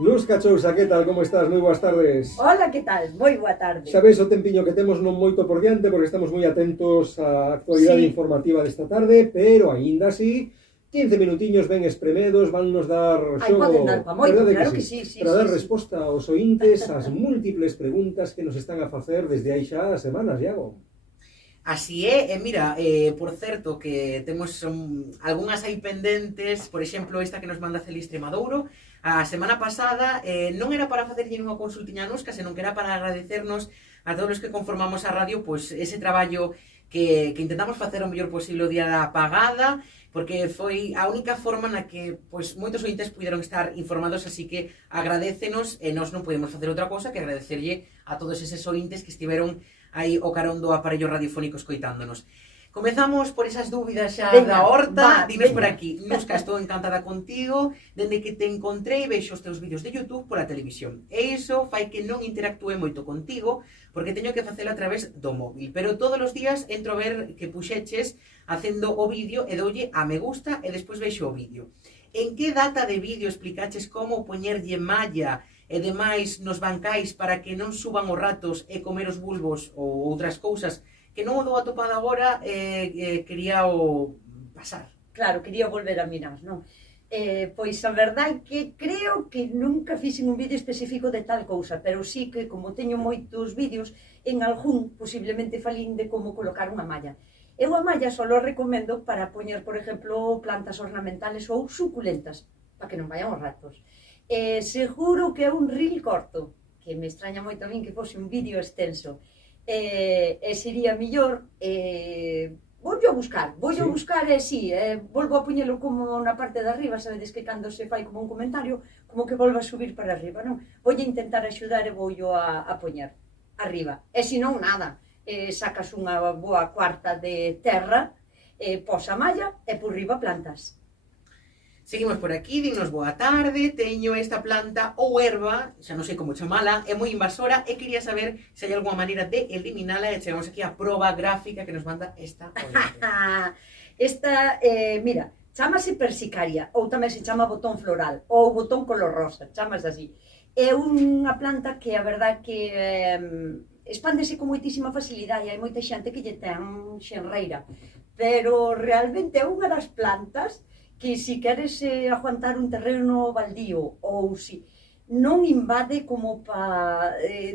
Luz Cachousa, que tal? Como estás? Moi boas tardes. Hola, que tal? Moi boa tarde. Xa ves o tempiño que temos non moito por diante porque estamos moi atentos á actualidade Sí. informativa desta tarde, pero aínda así 15 minutiños ben espremedos van nos dar Ai, xogo, poden dar pa moito, verdade claro que sí, para dar sí. resposta aos ointes ás múltiples preguntas que nos están a facer desde hai xa semanas, Iago. Así é, mira, por certo que temos algunhas aí pendentes, por exemplo, esta que nos manda Celis Tremadouro, a semana pasada non era para facerlle unha consultiña nusca, senón que era para agradecernos a todos os que conformamos a radio pois ese traballo que intentamos facer o mellor posible o día da apagada, porque foi a única forma na que pois moitos ointes puderon estar informados, así que agradécenos e nós non podemos facer outra cosa que agradecerlle a todos eses ointes que estiveron aí o carón do aparello radiofónico escoitándonos. Comezamos por esas dúbidas xa da horta. Dinos por aquí, Nusca, estou encantada contigo, dende que te encontrei vexo os teus vídeos de YouTube pola televisión. E iso fai que non interactúe moito contigo, porque teño que facelo a través do móvil. Pero todos os días entro a ver que puxeches facendo o vídeo e doulle a me gusta e despois vexo o vídeo. En que data de vídeo explicaches como poñerlle malla e demais nos bancais para que non suban os ratos e comer os bulbos ou outras cousas que non o dou atopada agora, quería o pasar. Claro, quería volver a mirar, non? Pois a verdade é que creo que nunca fixen un vídeo específico de tal cousa, pero sí que como teño moitos vídeos, en algún posiblemente falín de como colocar unha malla. Eu a malla só lo recomendo para poñer, por exemplo, plantas ornamentales ou suculentas, para que non vayan os ratos. Seguro que é un reel corto, que me extraña moito a min que fose un vídeo extenso. Sería millor volvo a buscar e si, volvo a poñelo como na parte de arriba, sabedes que cando se fai como un comentario, como que volva a subir para arriba, non? Vou intentar axudar e voulo a poñer arriba, e se non, nada, sacas unha boa cuarta de terra, pos a malla e por riba plantas. Seguimos por aquí, dinos boa tarde, teño esta planta ou herba, xa non sei como chamala, é moi invasora e quería saber se hai alguma maneira de eliminala e chegamos aquí a proba gráfica que nos manda esta oyente. Esta, mira, chamase persicaria ou tamén se chama botón floral ou botón color rosa, chamas así. É unha planta que a verdad que expándese con moitísima facilidade, hai moita xente que lle ten xenreira, pero realmente é unha das plantas que se queres aguantar un terreno baldío ou se non invade como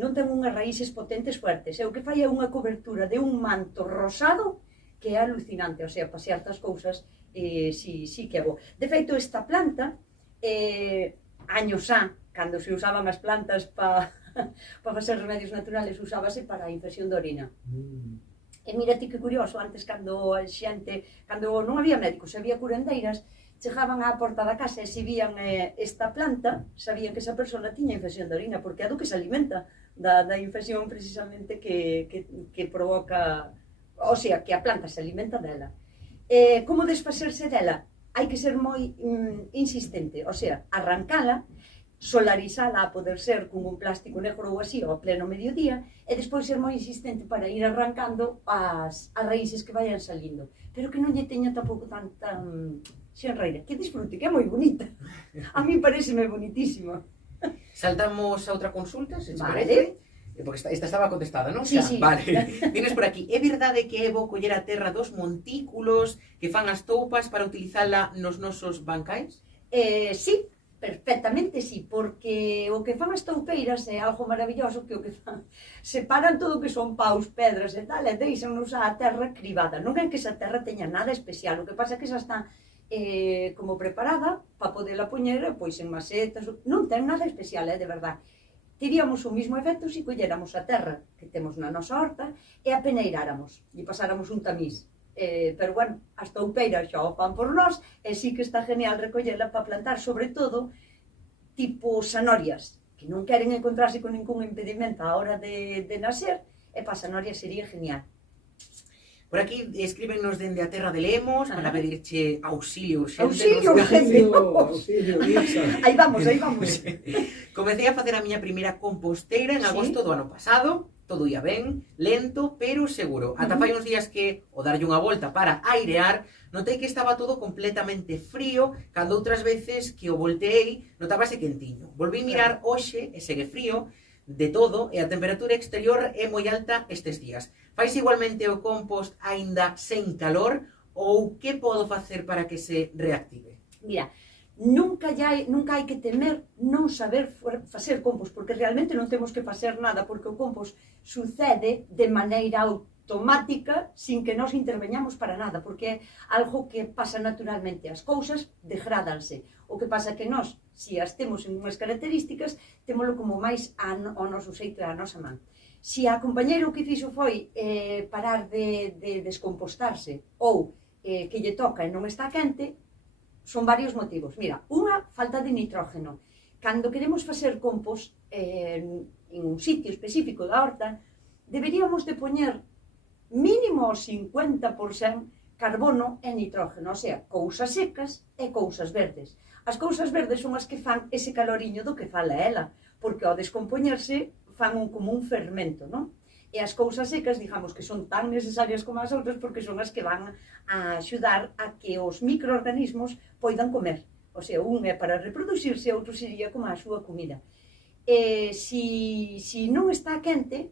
non ten unhas raíces potentes fuertes, é o que fai é unha cobertura de un manto rosado que é alucinante, o sea, para certas cousas sí que é bo. De feito, esta planta, años xa, cando se usaban as plantas para facer remedios naturales, usábase para a infección de orina. E mira ti que curioso, antes cando non había médicos, había curandeiras, chegaban á porta da casa e se vían esta planta, sabían que esa persona tiña infección de orina, porque é do que se alimenta da infección precisamente que provoca, o sea, que a planta se alimenta dela. Como desfacerse dela? Hai que ser moi insistente, o sea, arrancala, solarizala a poder ser con un plástico negro ou así ao pleno mediodía e despois ser moi insistente para ir arrancando as raíces que vayan salindo, pero que non lle teña tampouco tanta xenreira, que disfrute, que é moi bonita. A mí pareceme bonitísima. Saltamos a outra consulta, se te Vale. parece? Porque esta estaba contestada, non? Sí, Xa, sí. Vale. Tienes por aquí, é verdade que é bo coller a terra dos montículos que fan as toupas para utilizala nos nosos bancais? Sí, perfectamente sí, porque o que fan as toupeiras é algo maravilloso, que o que fan, separan todo o que son paus, pedras e tal, e deixan a terra cribada. Non é que esa terra teña nada especial, o que pasa é que xa está como preparada para poderla poñer pois en macetas, non ten nada especial, de verdad. Teríamos o mismo efecto se colléramos a terra que temos na nosa horta e a peneiráramos, e pasáramos un tamiz. Pero bueno, as toupeiras xa o fan por nós e sí que está genial recollela para plantar, sobre todo tipo sanorias, que non queren encontrarse con ningún impedimento á hora de nacer, e para sanorias sería genial. Por aquí escríbenos dende a terra de Lemos para pedirche auxilio urxente. Auxilio urxente. Auxilio, Lisa. Aí vamos. Comecei a facer a miña primeira composteira en Sí. agosto do ano pasado todo ia ben, lento, pero seguro. Ata fai uns días que, ao darlle unha volta para airear, notei que estaba todo completamente frío, cando outras veces que o volteei, notábase quentiño. Volví mirar hoxe e segue frío de todo, e a temperatura exterior é moi alta estes días. Fais igualmente o compost aínda sen calor, ou que podo facer para que se reactive? Mira, nunca hai que temer non saber facer compost, porque realmente non temos que facer nada, porque o compost sucede de maneira automática, sin que nos interveñamos para nada, porque é algo que pasa naturalmente, as cousas degrádanse. O que pasa que nós, se as temos en unhas características, témolo como máis ao noso xeito e á nosa man. Se a compañeira o que fixo foi parar de descompostarse ou que lle toca e non está quente, son varios motivos. Mira, unha, falta de nitrógeno. Cando queremos facer compost en un sitio específico da horta, deberíamos de poñer mínimo o 50% carbono e nitrógeno, o sea, cousas secas e cousas verdes. As cousas verdes son as que fan ese caloriño do que fala ela, porque ao descompoñerse fan como un fermento, non? E as cousas secas, digamos que son tan necesarias como as outras, porque son as que van a axudar a que os microorganismos poidan comer. O sea, un é para reproducirse, outro sería como a súa comida. Se non está quente,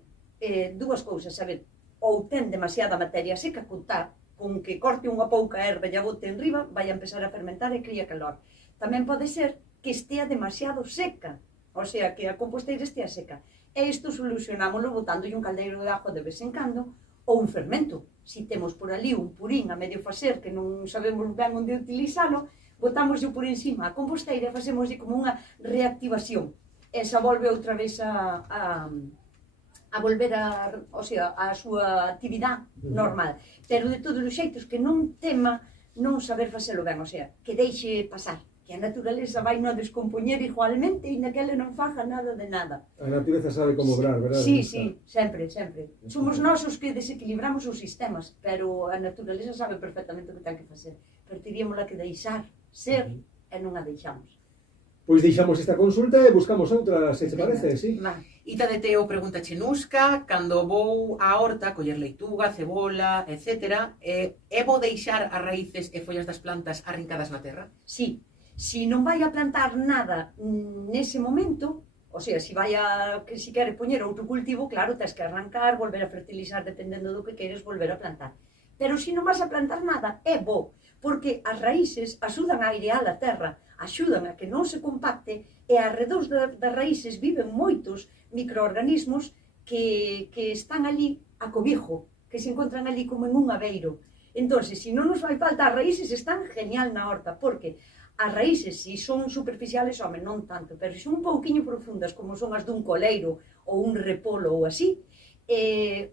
dúas cousas, sabe, ou ten demasiada materia seca, con que corte unha pouca erva e a bote en riba, vai a empezar a fermentar e cría calor. Tamén pode ser que estea demasiado seca, o sea, que a composteira estea seca. E isto solucionámoslo botándolle un caldeiro de agua de vez en cando, ou un fermento. Se temos por ali un purín a medio facer que non sabemos ben onde utilizalo, botámoslle por encima a composteira e facemoslle como unha reactivación. Esa volve outra vez a volver a súa actividade normal. Pero de todos os xeitos que non tema non saber facelo ben, o sea, que deixe pasar. Que a naturaleza vai non descompoñer igualmente e naquela non faja nada de nada. A natureza sabe como obrar, verdad? Sí, sempre. Somos nós os que desequilibramos os sistemas, pero a naturaleza sabe perfectamente o que ten que facer. Pero teríamola que deixar ser e non a deixamos. Pois deixamos esta consulta e buscamos outra, se te parece, sí? Ita de Teo pregunta Chenusca, cando vou á horta coller leituga, cebola, etc. É bo deixar as raíces e follas das plantas arrincadas na terra? Sí. Se non vai a plantar nada nese momento, o sea, se quere poñer outro cultivo, claro, tens que arrancar, volver a fertilizar, dependendo do que queres, volver a plantar. Pero se non vas a plantar nada, é bo, porque as raíces axudan a airear a terra, axudan a que non se compacte, e arredor das raíces viven moitos microorganismos que están ali a cobijo, que se encontran ali como en un abeiro. Entón, se non nos vai falta, as raíces están genial na horta, porque as raíces, se son superficiales, home, non tanto, pero se son un pouquiño profundas, como son as dun coleiro ou un repolo ou así,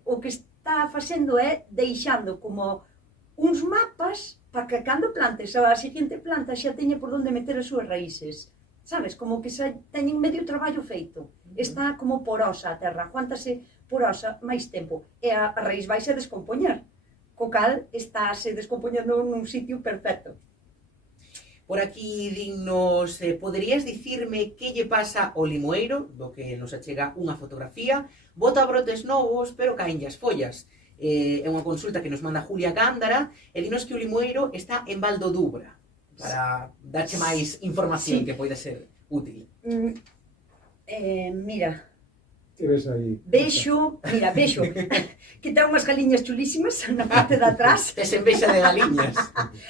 o que está facendo é deixando como uns mapas para que cando plantes a seguinte planta xa teña por onde meter as súas raíces. Sabes, como que xa teñen medio traballo feito. Está como porosa a terra, aguántase porosa máis tempo, e a raíz vai se descompoñer, co cal está se descompoñendo nun sitio perfecto. Por aquí dignos, poderías dicirme que lle pasa ao limoeiro, do que nos achega unha fotografía, bota brotes novos, pero caenlle as follas. É unha consulta que nos manda Julia Gándara, e dinos que o limoeiro está en Val do Dubra, para darche máis información que poida ser útil. Mira, Que ves aí? vexo, que ten unhas galiñas chulísimas na parte de atrás. Tes envexa de galiñas.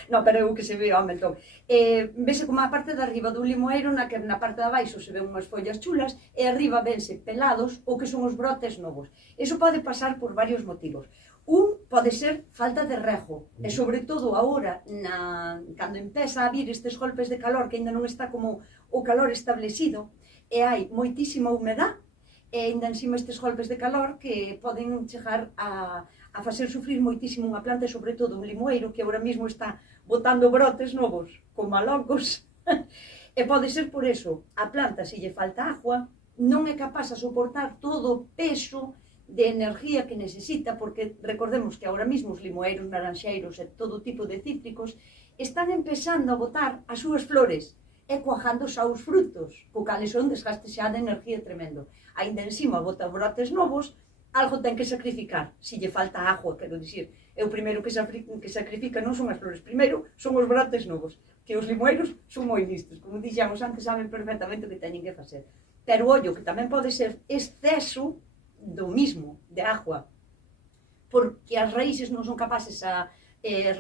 No, pero é o que se ve, home, entón. Vese como a parte de arriba dun limoeiro, na que na parte de abaixo se ven unhas follas chulas, e arriba vense pelados o que son os brotes novos. Eso pode pasar por varios motivos. Un pode ser falta de rego, e sobre todo agora, cando empeza a vir estes golpes de calor, que ainda non está como o calor establecido, e hai moitísima humedad, e ainda encima estes golpes de calor que poden chegar a facer sufrir moitísimo unha planta, e sobre todo un limoeiro que agora mesmo está botando brotes novos como a locos. E pode ser por eso, a planta, se lle falta agua, non é capaz de soportar todo o peso de energía que necesita, porque recordemos que agora mesmo os limoeiros, naranxeiros e todo tipo de cítricos están empezando a botar as súas flores e cuajando xa os frutos, co cal é un desgaste xa de energía tremendo. Ainda encima bota brotes novos, algo ten que sacrificar, se lle falta agua, quero dicir, é o primeiro que sacrifica non son as flores, primeiro son os brotes novos, que os limoeiros son moi listos, como dixamos antes, saben perfectamente o que teñen que facer. Pero ollo, que tamén pode ser exceso do mismo, de agua, porque as raíces non son capaces a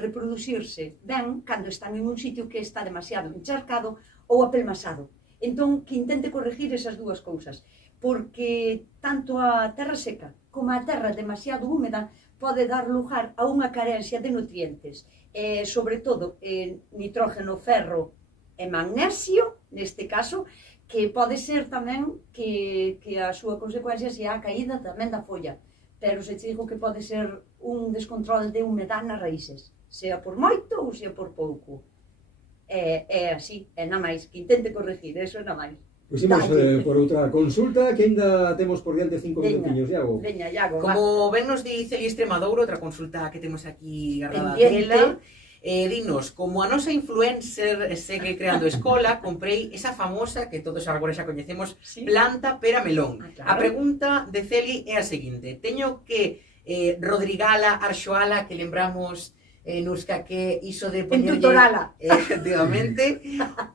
reproducirse ben cando están en un sitio que está demasiado encharcado ou apelmasado. Entón, que intente corregir esas dúas cousas, porque tanto a terra seca como a terra demasiado húmeda pode dar lugar a unha carencia de nutrientes, sobre todo nitrógeno, ferro e magnesio, neste caso, que pode ser tamén que a súa consecuencia sea a caída tamén da folla, pero se te digo que pode ser un descontrol de humedad nas raíces, sea por moito ou sea por pouco. É así, é na máis, que intente corregir, eso é na máis. Pois imos por outra consulta, que ainda temos por diante 5 minutinhos, Iago. Veña, Iago, Como ben nos dice Eli Extremadura, outra consulta que temos aquí agarrada dela, dinos, como a nosa influencer segue creando escola, comprei esa famosa, que todos agora xa coñecemos, planta pera melón. Claro. A pregunta de Celi é a seguinte, teño que rodrigala, arxoala, que lembramos Nusca, que iso de poñerlle... Entutorala. Efectivamente.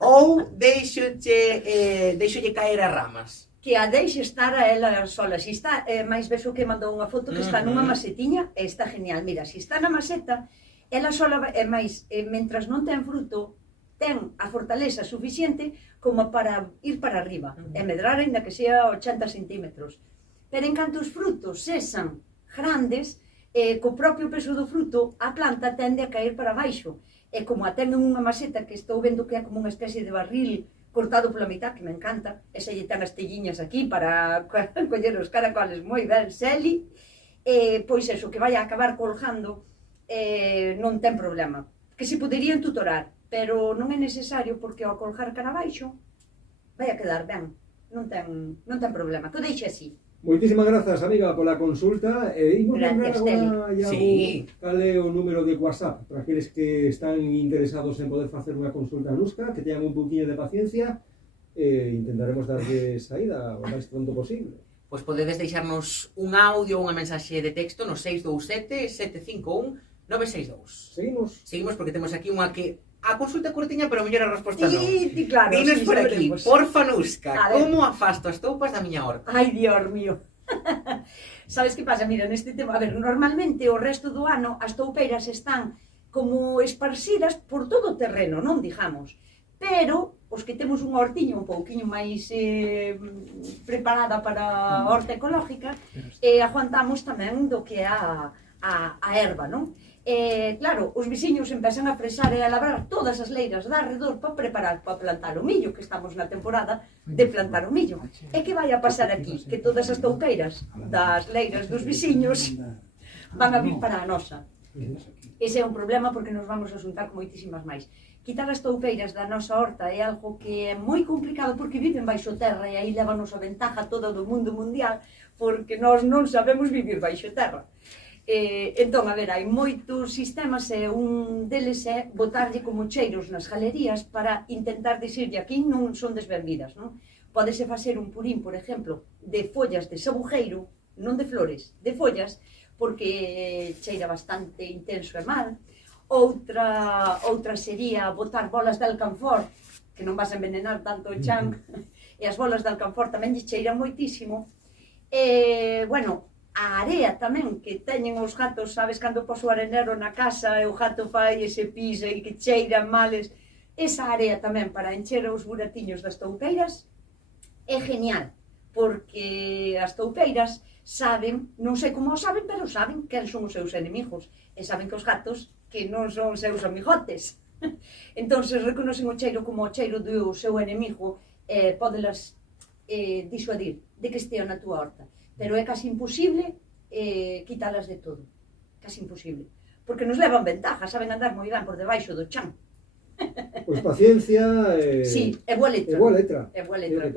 Ou deixolle caer as ramas. Que a deixe estar a ela sola. Si está, máis ves o que mandou unha foto que está nunha macetiña, está genial. Mira, si está na maceta, ela sola, máis, mentras non ten fruto, ten a fortaleza suficiente como para ir para arriba, e medrar ainda que sea 80 centímetros. Pero en canto os frutos sexan grandes, co propio peso do fruto, a planta tende a caer para baixo. E como a ten en unha maceta que estou vendo que é como unha especie de barril cortado pola mitad, que me encanta, esa lle ten as telliñas aquí para coller os caracoles moi ben, Celi, pois eso, que vai a acabar colgando, non ten problema. Que se poderían tutorar, pero non é necesario porque ao colgar cara abaixo vai a quedar ben, non ten problema, que o deixe así. Moitísimas grazas, amiga, pola consulta. Imos lembrar agora, Iago, cal é o número de WhatsApp para aqueles que están interesados en poder facer unha consulta a Nusca, que teñan un pouquinho de paciencia, intentaremos darlle saída o máis pronto posible. Pois podedes deixarnos un audio ou unha mensaxe de texto no 627 751 962. Seguimos porque temos aquí unha que... A consulta curtiña, pero a mellor a resposta non. Claro, dinos por aquí, porfa Nusca, como afasto as toupas da miña horta? Ai, Dios mío. Sabes que pasa? Mira, neste tema, a ver, normalmente o resto do ano as toupeiras están como esparcidas por todo o terreno, non digamos. Pero os que temos unha hortiña un pouquiño máis preparada para a horta ecológica, aguantamos tamén do que é a erva, non? Claro, os veciños empezan a fresar e a labrar todas as leiras de arredor para preparar para plantar o millo, que estamos na temporada de plantar o millo. E que vai a pasar aquí? Que todas as touqueiras das leiras dos veciños van a vir para a nosa. Ese é un problema porque nos vamos a xuntar con moitísimas máis. Quitar as toupeiras da nosa horta é algo que é moi complicado porque viven baixo terra e aí levanos a ventaja toda do mundo mundial porque nós non sabemos vivir baixo terra. Entón, a ver, hai moitos sistemas e un deles é botarlle como cheiros nas galerías para intentar dicirlle aquí non son desbenvidas, non? Pódese facer un purín, por exemplo, de follas de sabujeiro, non de flores, de follas, porque cheira bastante intenso e mal. Outra sería botar bolas de alcanfor, que non vas a envenenar tanto o chan, e as bolas de alcanfor tamén lle cheiran moitísimo. Bueno, a area tamén, que teñen os gatos, sabes, cando pos o arenero na casa e o gato fai ese pis e que cheiran males, esa area tamén para encher os buratiños das toupeiras é genial, porque as toupeiras saben, non sei como o saben, pero saben quen son os seus enemigos, e saben que os gatos que non son seus amigotes. Entón, se reconocen o cheiro como o cheiro do seu enemigo, podelas disuadir de que estea na túa horta. Pero é casi imposible quitalas de todo, casi imposible, porque nos levan ventaja, saben andar moi ben por debaixo do chan. Pois paciencia Sí, é boa letra. É boa letra. É boa letra.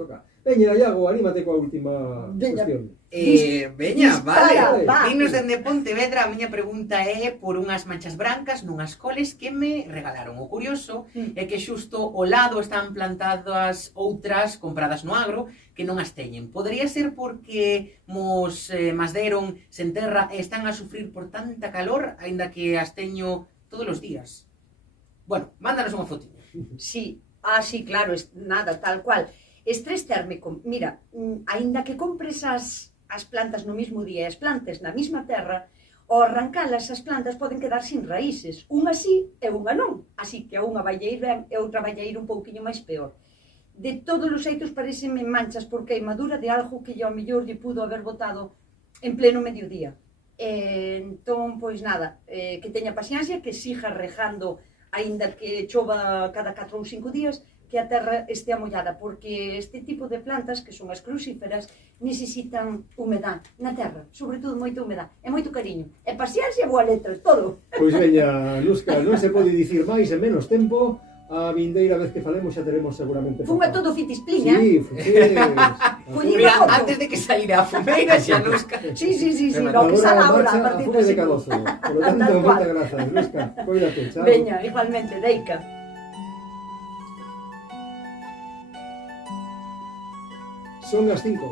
Veña, Iago, anímate coa última cuestión. Veña, vale. Va. Dinos dende Pontevedra, a miña pregunta é por unhas manchas brancas nunhas coles que me regalaron. O curioso é que xusto ao lado están plantadas outras compradas no agro que non as teñen. Podería ser porque mos deron sen terra e están a sufrir por tanta calor, aínda que as teño todos os días. Bueno, mándanos unha fotiña. Sí, sí, claro, nada, tal cual. Estrés térmico, mira, aínda que compres as plantas no mismo día e as plantes na mesma terra, ao arrancalas as plantas poden quedar sin raíces, unha sí e unha non, así que a unha vai ir ben e outra vai ir un pouquiño máis peor. De todos os xeitos parecen manchas por queimadura de algo que ao mellor lle pudo haber botado en pleno mediodía. Entón, pois nada, que teña paciencia, que siga regando aínda que chova cada 4 ou 5 días, que a terra estea mollada, porque este tipo de plantas, que son as crucíferas, necesitan humedad na terra, sobre todo moita humedad, e moito cariño, e paciencia e boa letra, todo. Pois veña, Nuska, non se pode dicir máis en menos tempo. A vindeira vez que falemos xa teremos seguramente Funga todo fitispliña. Sí, fuches. Mira, antes de que saíra a fumeira xa Nuska. Sí, lo que sale ahora a partir de cadozo. Por lo tanto, moitas grazas, Nuska. Cuídate, chao. Veña, igualmente, Deica. Son as 5.